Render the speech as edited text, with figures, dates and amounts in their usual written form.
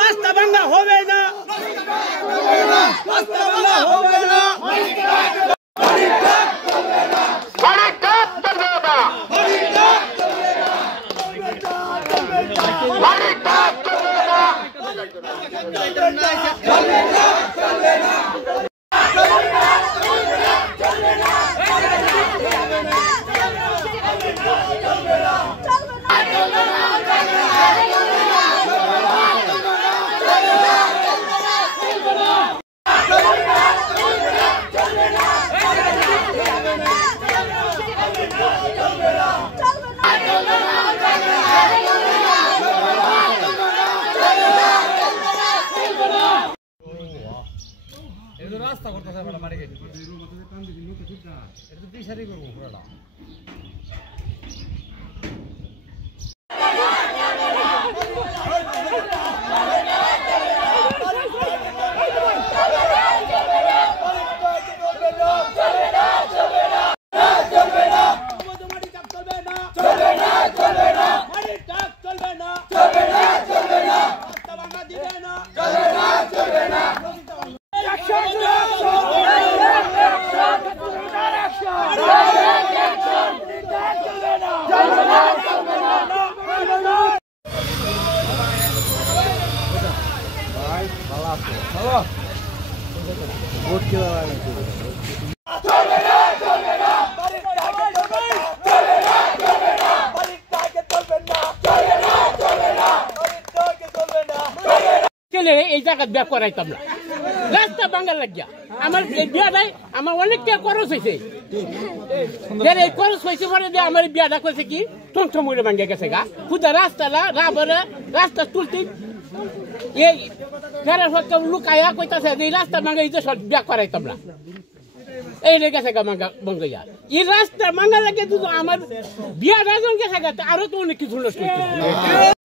রাস্তা ভাঙা হবে না, রাস্তা ভাঙা হবে না, রাস্তা করতেছে আমরা মারি গেছি এটা তো পিছারি করব পুরোটা এই জায়গা বিয়া করাইতাম না, রাস্তা ভাঙা লাগিয়া আমার বিয়াটাই আমার অনেক টাকা খরচ হয়েছে, এই খরচ হয়েছে পরে আমার বিয়াটা করছে কি টমটমুড়ে ভাঙে গেছে গা খুদা রাস্তাটা রাস্তা তুলতে এই ফেরার পক্ষে লুকাইয়া কইতাছে এই রাস্তা ভাঙা এই সব বিয়া করাইতাম না, এই গেছে গা ভাঙ্গাইয়া এই রাস্তা ভাঙা লাগে শুধু আমার বিয়া রাজন গেছে গা আরো তো অনেক কিছু নষ্ট হয়েছে।